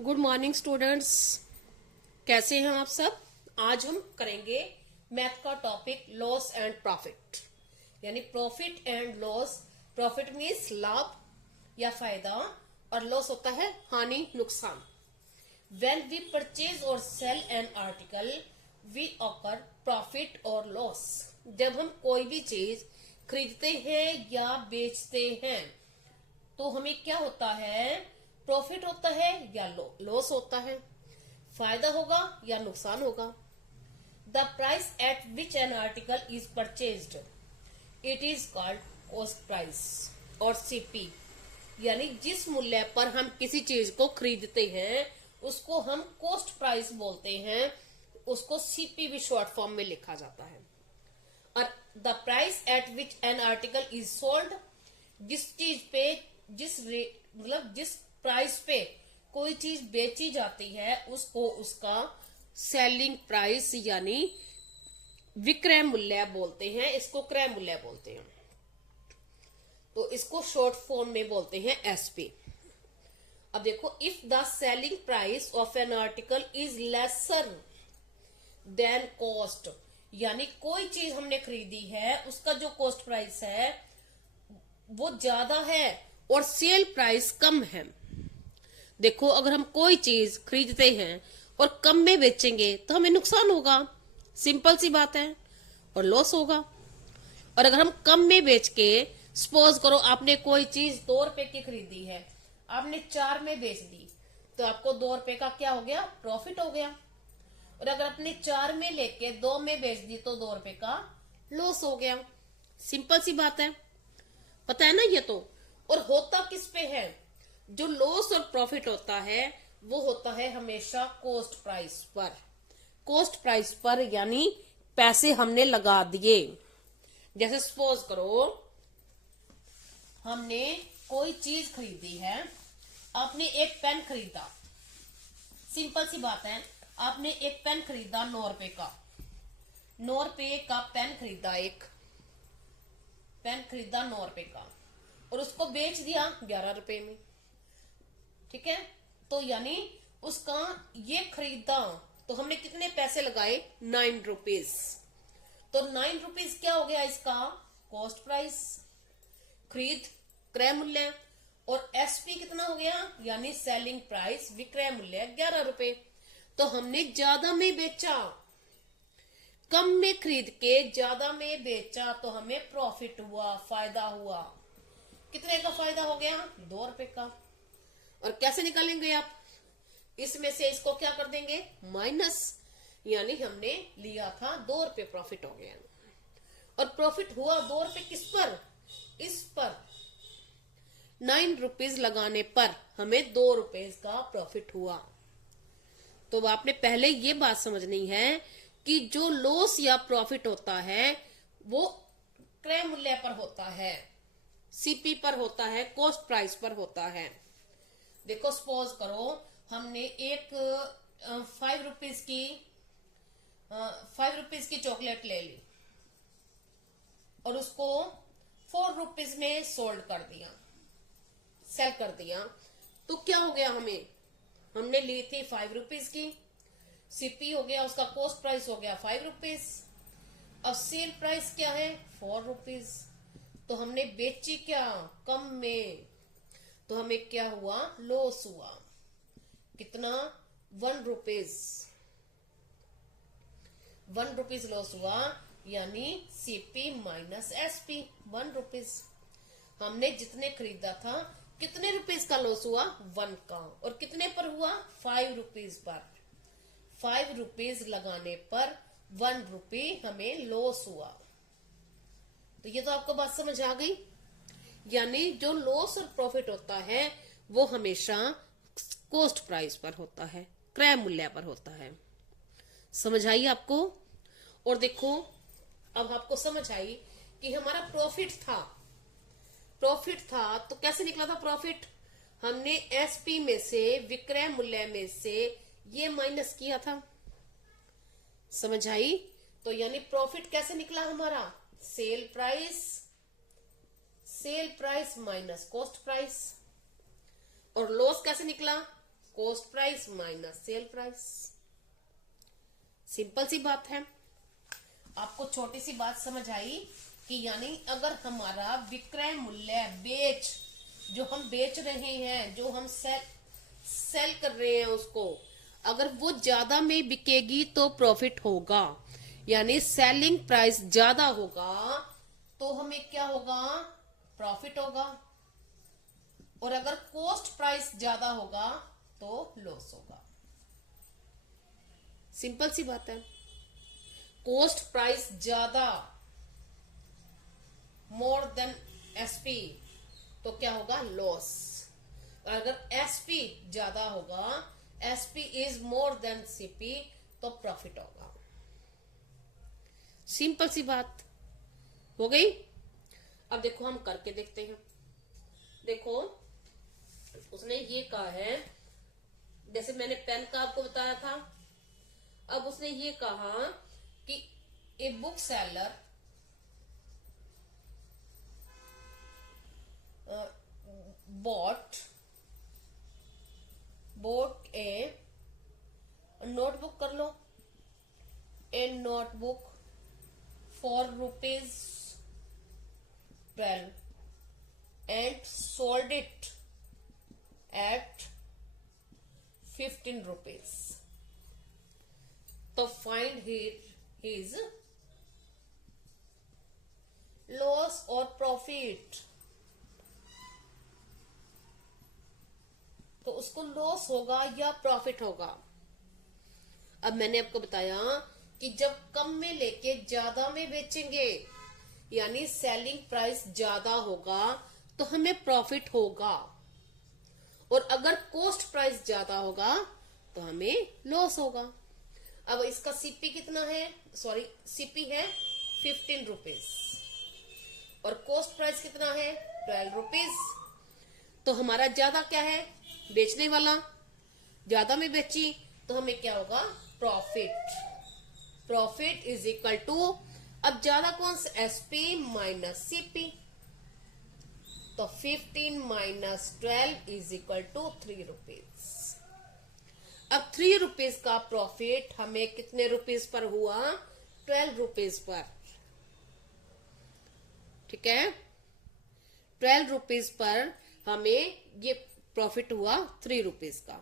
Good morning students. कैसे हैं आप सब। आज हम करेंगे मैथ का टॉपिक लॉस एंड प्रॉफिट, यानी profit and loss. Profit means लाभ या फायदा और लॉस होता है हानि, नुकसान। व्हेन वी परचेज और sell an article we occur profit और लॉस। जब हम कोई भी चीज खरीदते हैं या बेचते हैं तो हमें क्या होता है, प्रॉफिट होता है या लॉस होता है, फायदा होगा या नुकसान होगा। The price at which an article is purchased it is called cost price और सीपी, यानी जिस मूल्य पर हम किसी चीज को खरीदते हैं उसको हम कॉस्ट प्राइस बोलते हैं, उसको सीपी भी शॉर्ट फॉर्म में लिखा जाता है। और the price at which an article is sold, जिस चीज पे जिस प्राइस पे कोई चीज बेची जाती है उसको उसका सेलिंग प्राइस यानी विक्रय मूल्य बोलते हैं, इसको क्रय मूल्य बोलते हैं। तो इसको शॉर्ट फॉर्म में बोलते हैं एसपी। अब देखो, if the selling price of an article is lesser than cost, यानी कोई चीज हमने खरीदी है उसका जो कॉस्ट प्राइस है वो ज्यादा है और सेल प्राइस कम है। देखो, अगर हम कोई चीज खरीदते हैं और कम में बेचेंगे तो हमें नुकसान होगा, सिंपल सी बात है, और लॉस होगा। और अगर हम कम में बेच के, सपोज करो आपने कोई चीज 2 रुपए की खरीदी है, आपने 4 में बेच दी तो आपको 2 रुपए का क्या हो गया, प्रॉफिट हो गया। और अगर आपने 4 में लेके 2 में बेच दी तो 2 रुपए का लॉस हो गया। सिंपल सी बात है, पता है ना ये तो। और होता किस पे है, जो लॉस और प्रॉफिट होता है वो होता है हमेशा कॉस्ट प्राइस पर। कॉस्ट प्राइस पर यानी पैसे हमने लगा दिए। जैसे सपोज करो हमने कोई चीज खरीदी है, आपने एक पेन खरीदा, सिंपल सी बात है, आपने एक पेन खरीदा 9 रुपए का, 9 रुपए का पेन खरीदा, एक पेन खरीदा 9 रुपए का और उसको बेच दिया 11 रुपए में, ठीक है। तो यानी उसका ये खरीदा तो हमने कितने पैसे लगाए, 9 रुपीज। तो 9 रुपीज क्या हो गया, इसका कॉस्ट प्राइस, खरीद क्रय मूल्य। और एसपी कितना हो गया, यानी सेलिंग प्राइस, विक्रय मूल्य 11 रुपए। तो हमने ज्यादा में बेचा, कम में खरीद के ज्यादा में बेचा तो हमें प्रॉफिट हुआ, फायदा हुआ। कितने का फायदा हो गया, 2 रुपए का। और कैसे निकालेंगे आप, इसमें से इसको क्या कर देंगे, माइनस, यानी हमने लिया था 2 रुपए, प्रॉफिट हो गया। और प्रॉफिट हुआ 2 रुपए किस पर, इस पर 9 रुपीज लगाने पर हमें 2 रुपए का प्रॉफिट हुआ। तो आपने पहले ये बात समझनी है कि जो लॉस या प्रॉफिट होता है वो क्रय मूल्य पर होता है, सीपी पर होता है, कॉस्ट प्राइस पर होता है। देखो, सपोज करो हमने एक 5 रुपीज की चॉकलेट ले ली और उसको 4 रुपीज में सोल्ड कर दिया, सेल कर दिया, तो क्या हो गया, हमने ली थी 5 रुपीज की, सीपी हो गया, उसका कॉस्ट प्राइस हो गया 5 रुपीज, अब सेल प्राइस क्या है 4 रुपीज। तो हमने बेची क्या, कम में, तो हमें क्या हुआ, लॉस हुआ। कितना, 1 रुपीज, 1 रुपीज लॉस हुआ, यानी सीपी माइनस एसपी 1 रुपीज। हमने जितने खरीदा था, कितने रुपीज का लॉस हुआ, 1 का। और कितने पर हुआ, 5 रुपीज पर। 5 रुपीज लगाने पर 1 रुपी हमें लॉस हुआ। तो ये तो आपको बात समझ आ गई, यानी जो लॉस और प्रॉफिट होता है वो हमेशा कॉस्ट प्राइस पर होता है, क्रय मूल्य पर होता है। समझ आई आपको। और देखो, अब आपको समझ आई कि हमारा प्रॉफिट था तो कैसे निकला था प्रॉफिट, हमने एसपी में से, विक्रय मूल्य में से ये माइनस किया था। समझ आई। तो यानी प्रॉफिट कैसे निकला हमारा, sale price minus cost price. और लॉस कैसे निकला, cost price minus sale price. Simple सी बात है। आपको छोटी सी बात समझ आई कि यानी अगर हमारा विक्रय मूल्य जो हम बेच रहे हैं, जो हम सेल कर रहे हैं, उसको अगर वो ज्यादा में बिकेगी तो प्रॉफिट होगा, यानी सेलिंग प्राइस ज्यादा होगा तो हमें क्या होगा, प्रॉफिट होगा। और अगर कॉस्ट प्राइस ज्यादा होगा तो लॉस होगा। सिंपल सी बात है। कॉस्ट प्राइस ज्यादा, मोर देन एसपी, तो क्या होगा, लॉस। अगर एसपी ज्यादा होगा, SP is more than CP, तो प्रॉफिट होगा। सिंपल सी बात हो गई। अब देखो हम करके देखते हैं। देखो उसने ये कहा है, जैसे मैंने पेन का आपको बताया था, अब उसने ये कहा कि a book seller bought A notebook, कर लो, ए notebook for ₹12 and sold it at 15 rupees. तो find his loss or profit। तो उसको लॉस होगा या प्रॉफिट होगा। अब मैंने आपको बताया कि जब कम में लेके ज्यादा में बेचेंगे, यानी सेलिंग प्राइस ज्यादा होगा तो हमें प्रॉफिट होगा, और अगर कॉस्ट प्राइस ज्यादा होगा तो हमें लॉस होगा। अब इसका सीपी कितना है, सॉरी सीपी है 15 रुपीज और कॉस्ट प्राइस कितना है 12 रुपीज। तो हमारा ज्यादा क्या है, बेचने वाला ज्यादा में बेची तो हमें क्या होगा, profit. Profit is equal to, अब ज्यादा कौन सा, एसपी माइनस सीपी, तो 15 minus 12 is equal to 3 rupees. अब 3 रुपीज का प्रॉफिट हमें कितने रुपीज पर हुआ, 12 रुपीज पर। ठीक है, 12 रुपीज पर हमें ये प्रॉफिट हुआ 3 रुपीज का।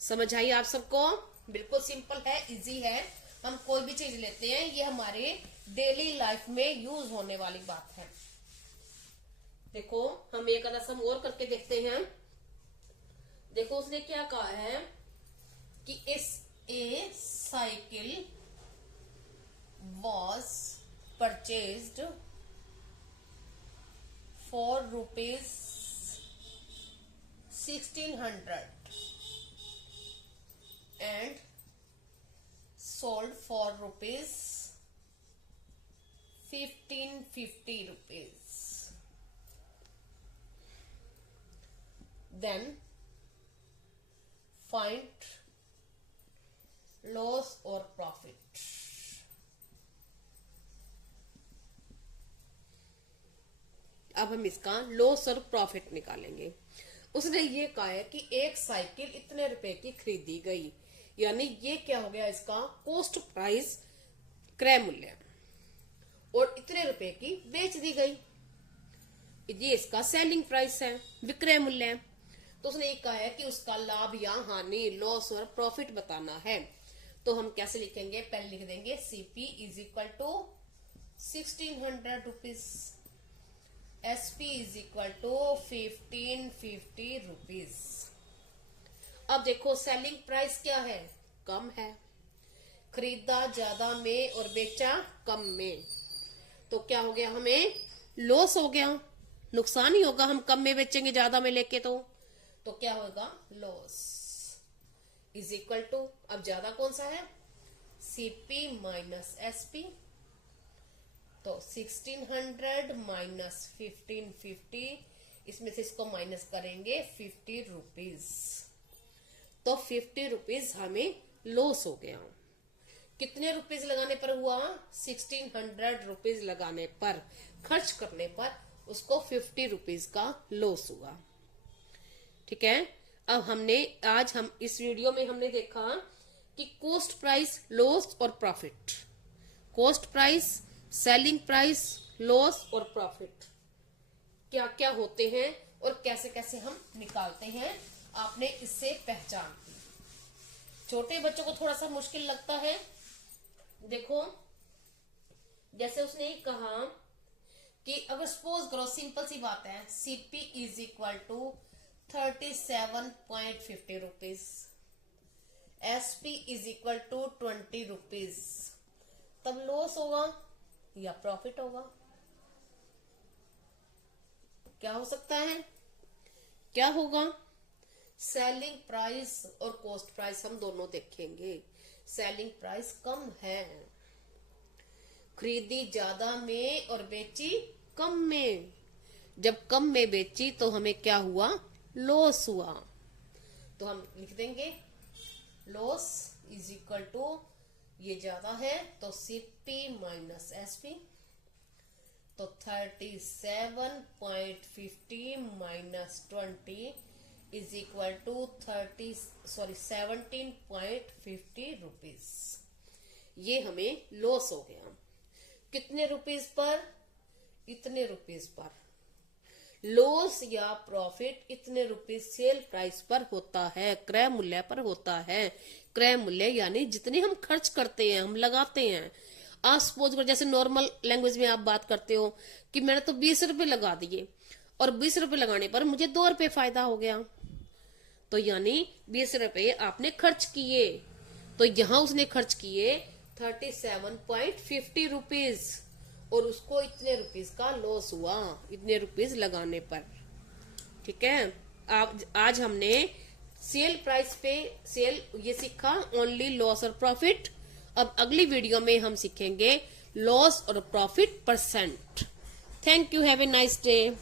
समझ आई आप सबको? बिल्कुल सिंपल है, इजी है। हम कोई भी चीज लेते हैं, ये हमारे डेली लाइफ में यूज होने वाली बात है। देखो हम एक आधा सम और करके देखते हैं। देखो उसने क्या कहा है कि इस a cycle was purchased for rupees 1600 and sold for rupees 1550 rupees. Then find loss or profit. अब हम इसका लॉस और प्रॉफिट निकालेंगे। उसने ये कहा है कि एक साइकिल इतने रुपए की खरीदी गई, यानी ये क्या हो गया, इसका कॉस्ट प्राइस क्रय मूल्य, और इतने रुपए की बेच दी गई, ये इसका सेलिंग प्राइस है, विक्रय मूल्य है। तो उसने ये कहा है कि उसका लाभ या हानि, लॉस और प्रॉफिट बताना है। तो हम कैसे लिखेंगे, पहले लिख देंगे CP is equal to 1600 rupees, SP is equal to 1550 rupees. अब देखो सेलिंग प्राइस क्या है, कम है, खरीदा ज्यादा में और बेचा कम में, तो क्या हो गया, हमें लॉस हो गया, नुकसान ही होगा। हम कम में बेचेंगे ज्यादा में लेके तो क्या होगा, लॉस इज इक्वल टू, अब ज्यादा कौन सा है, सीपी माइनस एसपी, तो 1600 माइनस 1550, इसमें से इसको माइनस करेंगे 50 रुपीज, तो 50 रुपीज हमें लॉस हो गया। कितने रुपीज लगाने पर हुआ, 1600 रुपीज लगाने पर, खर्च करने पर उसको 50 रुपीज का लॉस हुआ। ठीक है, अब आज हम इस वीडियो में हमने देखा कि कॉस्ट प्राइस, लॉस और profit. Cost price, selling price, loss और प्रॉफिट क्या क्या होते हैं और कैसे कैसे हम निकालते हैं, आपने इससे पहचान की। छोटे बच्चों को थोड़ा सा मुश्किल लगता है। देखो, जैसे उसने कहा कि अगर सपोज करो, सिंपल सी बात है, CP is equal to 37.50 rupees, SP is equal to 20 rupees, तब लॉस होगा या प्रॉफिट होगा? क्या हो सकता है? क्या होगा? सेलिंग प्राइस और कॉस्ट प्राइस हम दोनों देखेंगे। सेलिंग प्राइस कम है, खरीदी ज्यादा में और बेची कम में। जब कम में बेची तो हमें क्या हुआ? लॉस हुआ। तो हम लिख देंगे लॉस इज इक्वल टू, ये ज्यादा है तो सीपी माइनस एसपी, तो 37.50 minus 20 is equal to 17.50 rupees. ये हमें लॉस हो गया। कितने रुपीज पर? इतने रुपीज पर। लॉस या प्रॉफिट इतने रुपीज सेल प्राइस पर होता है, क्रय मूल्य पर होता है। क्रय मूल्य यानी जितने हम खर्च करते हैं, हम लगाते हैं। आप सपोज करो, जैसे नॉर्मल लैंग्वेज में आप बात करते हो कि मैंने तो 20 रुपए लगा दिए और 20 रुपए लगाने पर मुझे 2 रुपए फायदा हो गया, तो यानी 20 रुपए आपने खर्च किए। तो यहां उसने खर्च किए 37.50 रुपीज और उसको इतने रुपीज का लॉस हुआ, इतने रुपीज लगाने पर। ठीक है, आज हमने सेल प्राइस पे सेल ये सीखा, ओनली लॉस और प्रॉफिट। अब अगली वीडियो में हम सीखेंगे लॉस और profit percent. Thank you, have a nice day.